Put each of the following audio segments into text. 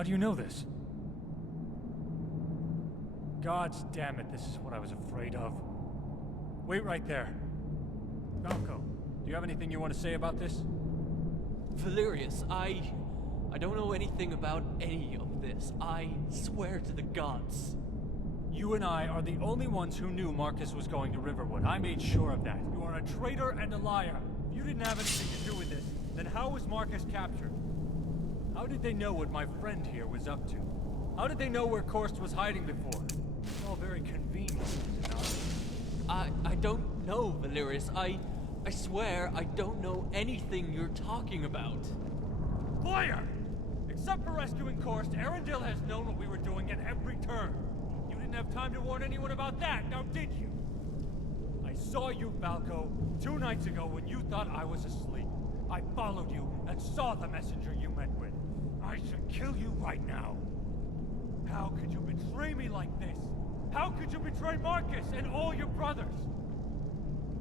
How do you know this? Gods damn it, this is what I was afraid of. Wait right there. Falco, do you have anything you want to say about this? Valerius, I don't know anything about any of this. I swear to the gods. You and I are the only ones who knew Marcus was going to Riverwood. I made sure of that. You are a traitor and a liar. If you didn't have anything to do with this, then how was Marcus captured? How did they know what my friend here was up to? How did they know where Korst was hiding before? It's all very convenient, is it not? I don't know, Valerius. I swear I don't know anything you're talking about. Liar! Except for rescuing Korst, Arundel has known what we were doing at every turn. You didn't have time to warn anyone about that, now did you? I saw you, Falco, 2 nights ago when you thought I was asleep. I followed you and saw the messenger you met with. I should kill you right now. How could you betray me like this? How could you betray Marcus and all your brothers?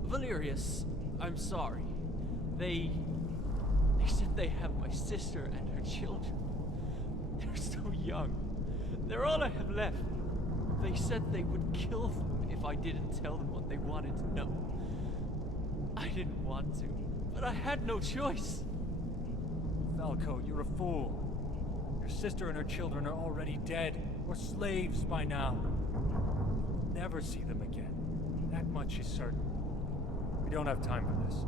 Valerius, I'm sorry. They said they have my sister and her children. They're so young. They're all I have left. They said they would kill them if I didn't tell them what they wanted to know. I didn't want to, but I had no choice. Falco, you're a fool. Your sister and her children are already dead, or slaves by now. You'll never see them again. That much is certain. We don't have time for this.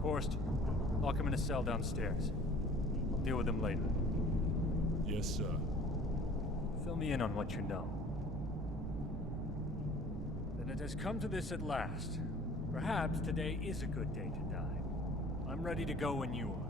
Korst, lock him in a cell downstairs. I'll deal with him later. Yes, sir. Fill me in on what you know. Then it has come to this at last. Perhaps today is a good day to die. I'm ready to go when you are.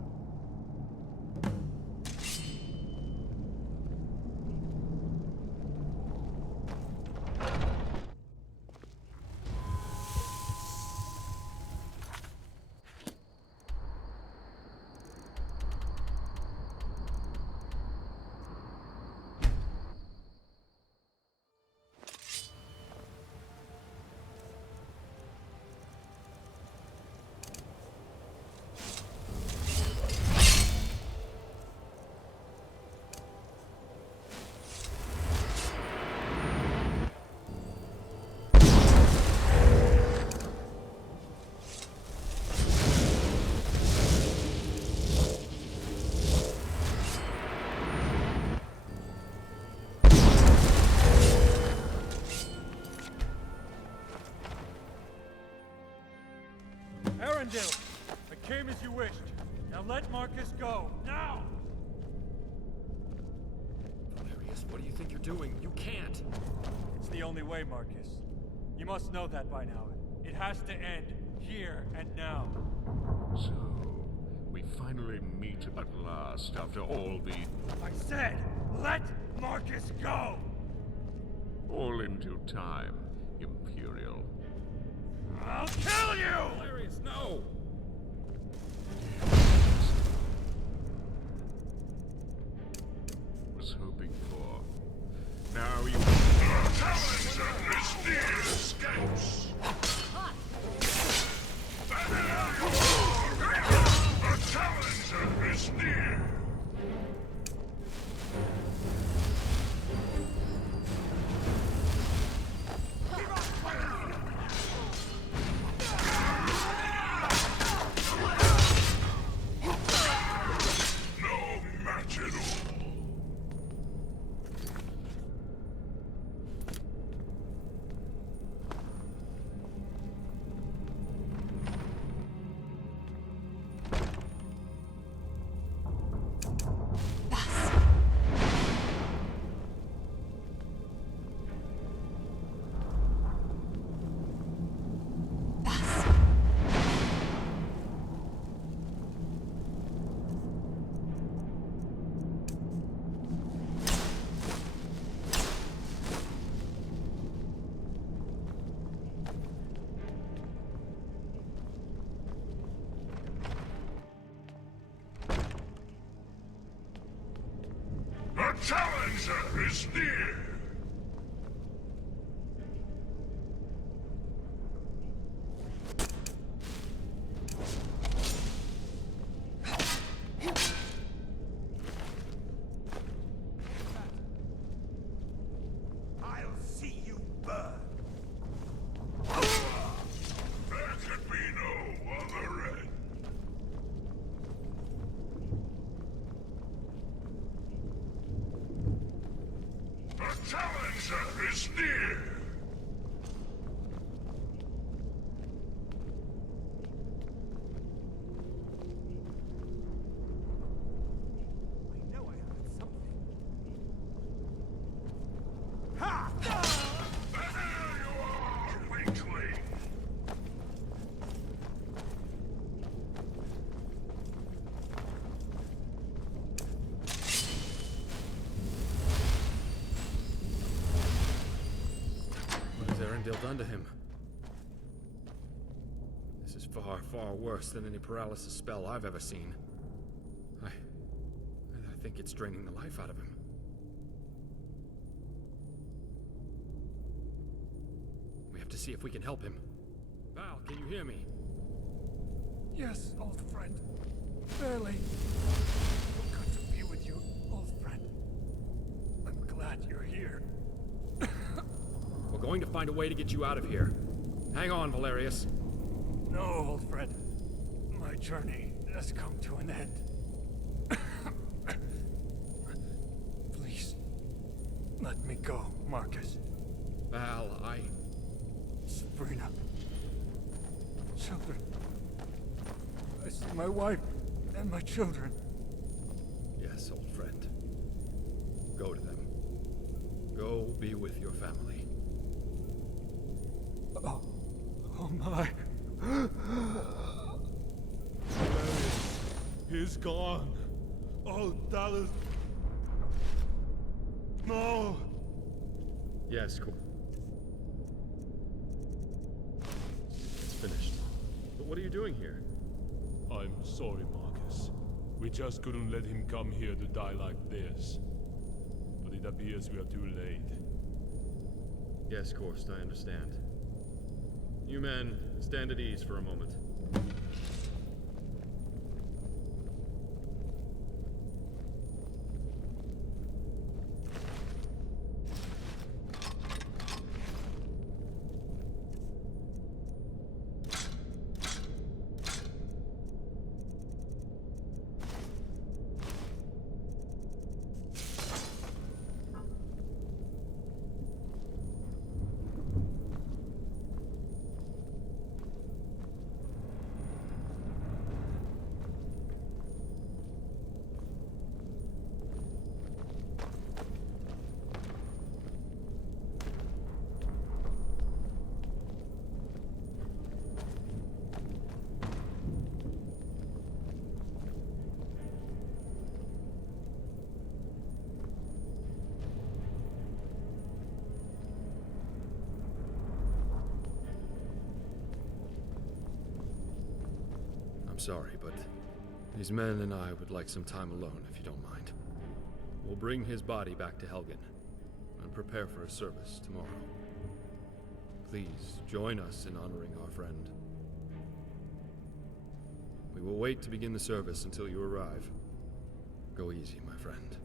Arundel, I came as you wished. Now let Marcus go. Now! Valerius, what do you think you're doing? You can't! It's the only way, Marcus. You must know that by now. It has to end, here and now. So, we finally meet at last after all the... I said, let Marcus go! all in due time, Imperial. I'll kill you! Valerius, no! Was hoping for. Now you... Challenger is near escapes! The challenger is near! No match at all! The challenger is near! is near! I know I heard something. There you are, weakling! What has Arendelle done to him? This is far, far worse than any paralysis spell I've ever seen. I think it's draining the life out of him. We have to see if we can help him. Val, can you hear me? Yes, old friend. Barely. Good to be with you, old friend. I'm glad you're here. We're going to find a way to get you out of here. Hang on, Valerius. No, old friend. My journey has come to an end. Please, let me go, Marcus. Val, Sabrina. Children. I see my wife and my children. Yes, old friend. Go to them. Go be with your family. Oh my. He's gone. Oh, Dallas. No. Yes, cool. It's finished. But what are you doing here? I'm sorry, Marcus. We just couldn't let him come here to die like this. But it appears we are too late. Yes, Korst, I understand. You men, stand at ease for a moment. I'm sorry, but these men and I would like some time alone, if you don't mind. We'll bring his body back to Helgen and prepare for his service tomorrow. Please join us in honoring our friend. We will wait to begin the service until you arrive. Go easy, my friend.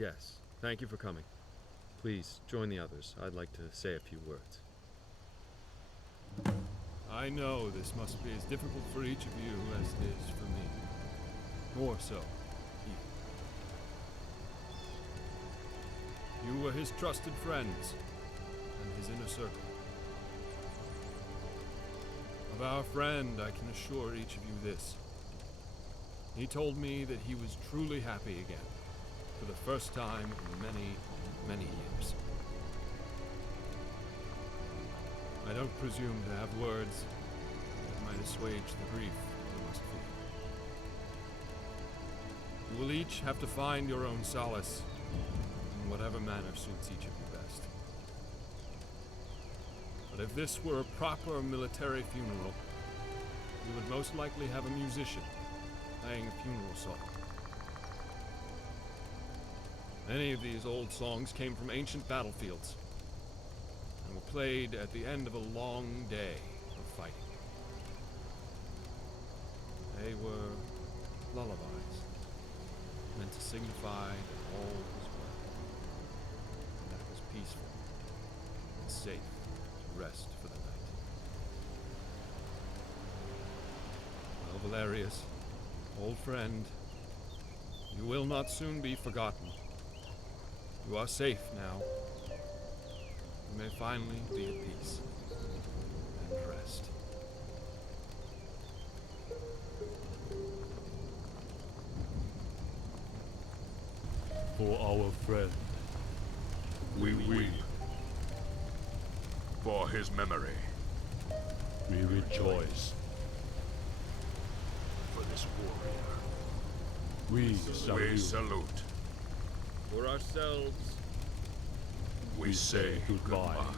Yes, thank you for coming. Please, join the others. I'd like to say a few words. I know this must be as difficult for each of you as it is for me. More so, you. You were his trusted friends, and his inner circle. Of our friend, I can assure each of you this. He told me that he was truly happy again, for the first time in many, many years. I don't presume to have words that might assuage the grief you must feel. You will each have to find your own solace in whatever manner suits each of you best. But if this were a proper military funeral, you would most likely have a musician playing a funeral song. Many of these old songs came from ancient battlefields and were played at the end of a long day of fighting. They were lullabies, meant to signify that all was well, and that it was peaceful and safe to rest for the night. Well, Valerius, old friend, you will not soon be forgotten. You are safe now. You may finally be at peace and rest. For our friend, We weep. For his memory. we rejoice. For this warrior. We We salute. salute. For ourselves, We say goodbye. goodbye.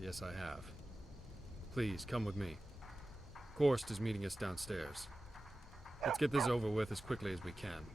Yes, I have. Please, come with me. Korst is meeting us downstairs. Let's get this over with as quickly as we can.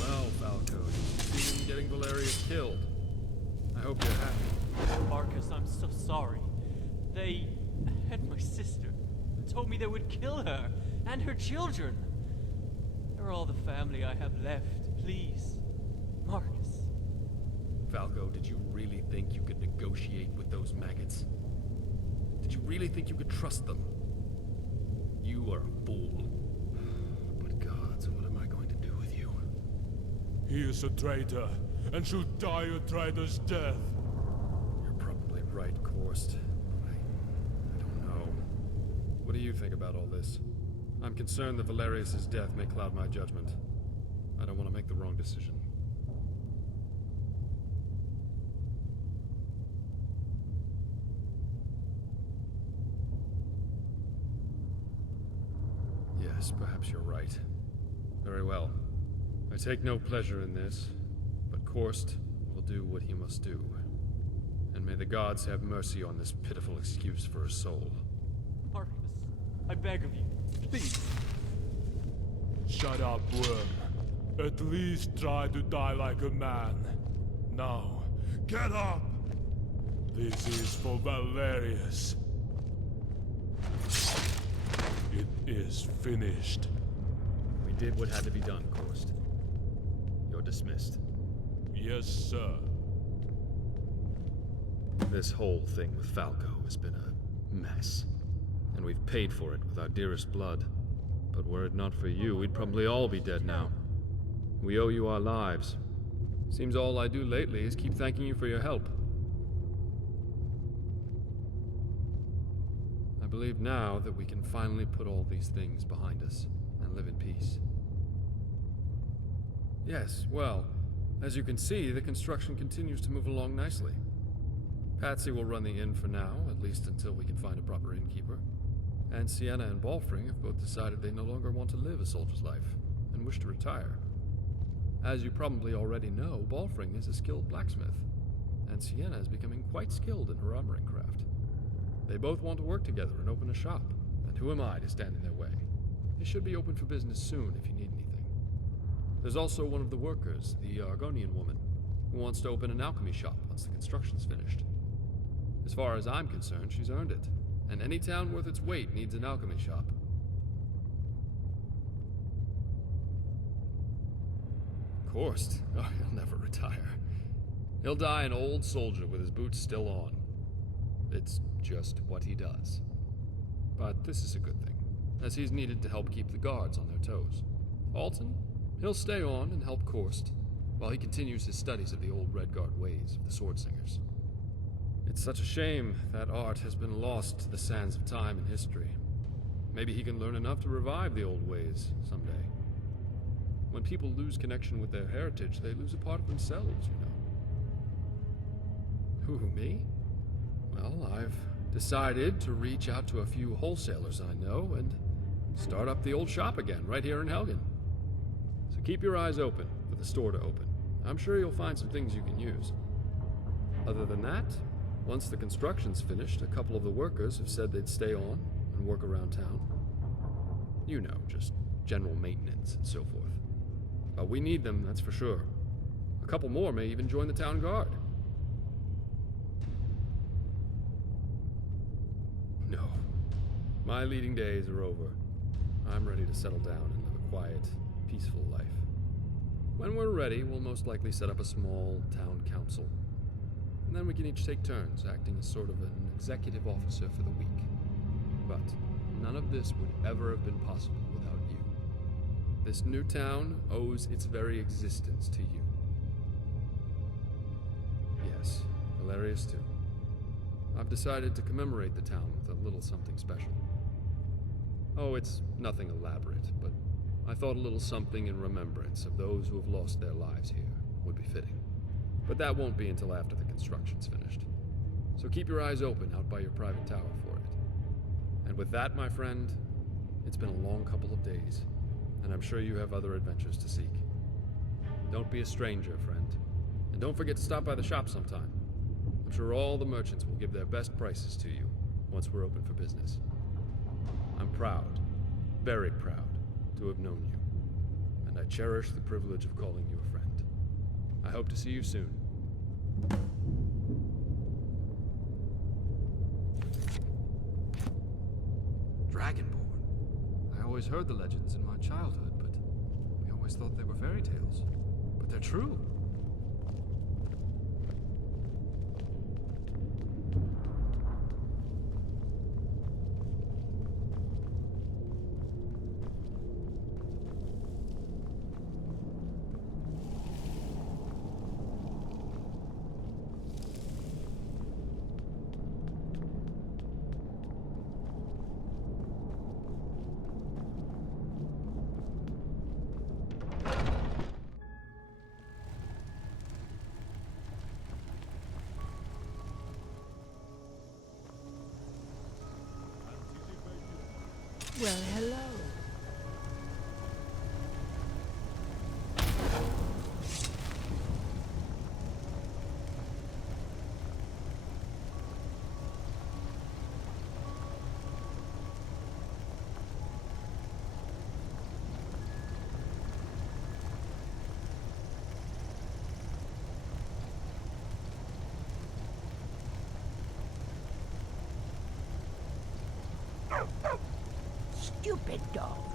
Well, Falco, you see him getting Valerius killed. I hope you're happy. Marcus, I'm so sorry. They had my sister and told me they would kill her and her children. They're all the family I have left. Please, Marcus. Falco, did you really think you could negotiate with those maggots? Did you really think you could trust them? You are a fool. But gods, what am I going to do with you? He is a traitor, and should die a traitor's death. You're probably right, Korst. I don't know. What do you think about all this? I'm concerned that Valerius' death may cloud my judgment. I don't want to make the wrong decision. Yes, perhaps you're right. Very well. I take no pleasure in this, but Korst will do what he must do. And may the gods have mercy on this pitiful excuse for a soul. Marcus, I beg of you, please. Shut up, worm. At least try to die like a man. Now, get up! This is for Valerius. It is finished. We did what had to be done, Korst. You're dismissed. Yes, sir. This whole thing with Falco has been a mess. And we've paid for it with our dearest blood. But were it not for you, we'd probably all be dead now. We owe you our lives. Seems all I do lately is keep thanking you for your help. I believe now that we can finally put all these things behind us and live in peace. Yes, well, as you can see, the construction continues to move along nicely. Patsy will run the inn for now, at least until we can find a proper innkeeper. And Sienna and Balfring have both decided they no longer want to live a soldier's life and wish to retire. As you probably already know, Balfring is a skilled blacksmith, and Sienna is becoming quite skilled in her armoring craft. They both want to work together and open a shop, and who am I to stand in their way? They should be open for business soon if you need anything. There's also one of the workers, the Argonian woman, who wants to open an alchemy shop once the construction's finished. As far as I'm concerned, she's earned it, and any town worth its weight needs an alchemy shop. Korst, oh, he'll never retire. He'll die an old soldier with his boots still on. It's just what he does. But this is a good thing, as he's needed to help keep the guards on their toes. Alton, he'll stay on and help Korst, while he continues his studies of the old Redguard ways of the sword singers. It's such a shame that art has been lost to the sands of time and history. Maybe he can learn enough to revive the old ways someday. When people lose connection with their heritage, they lose a part of themselves, you know. Who, me? Well, I've decided to reach out to a few wholesalers I know and start up the old shop again, right here in Helgen. So keep your eyes open for the store to open. I'm sure you'll find some things you can use. Other than that, once the construction's finished, a couple of the workers have said they'd stay on and work around town. You know, just general maintenance and so forth. But we need them, that's for sure. A couple more may even join the town guard. No. My leading days are over. I'm ready to settle down and live a quiet, peaceful life. When we're ready, we'll most likely set up a small town council. And then we can each take turns acting as sort of an executive officer for the week. But none of this would ever have been possible without you. This new town owes its very existence to you. Yes, Valerius too. I've decided to commemorate the town with a little something special. Oh, it's nothing elaborate, but I thought a little something in remembrance of those who have lost their lives here would be fitting. But that won't be until after the construction's finished. So keep your eyes open out by your private tower for it. And with that, my friend, it's been a long couple of days, and I'm sure you have other adventures to seek. Don't be a stranger, friend. And don't forget to stop by the shop sometime. I'm sure all the merchants will give their best prices to you once we're open for business. I'm proud, very proud, to have known you, and I cherish the privilege of calling you a friend. I hope to see you soon. Dragonborn. I always heard the legends in my childhood, but we always thought they were fairy tales. But they're true. Well, hello. Stupid dog.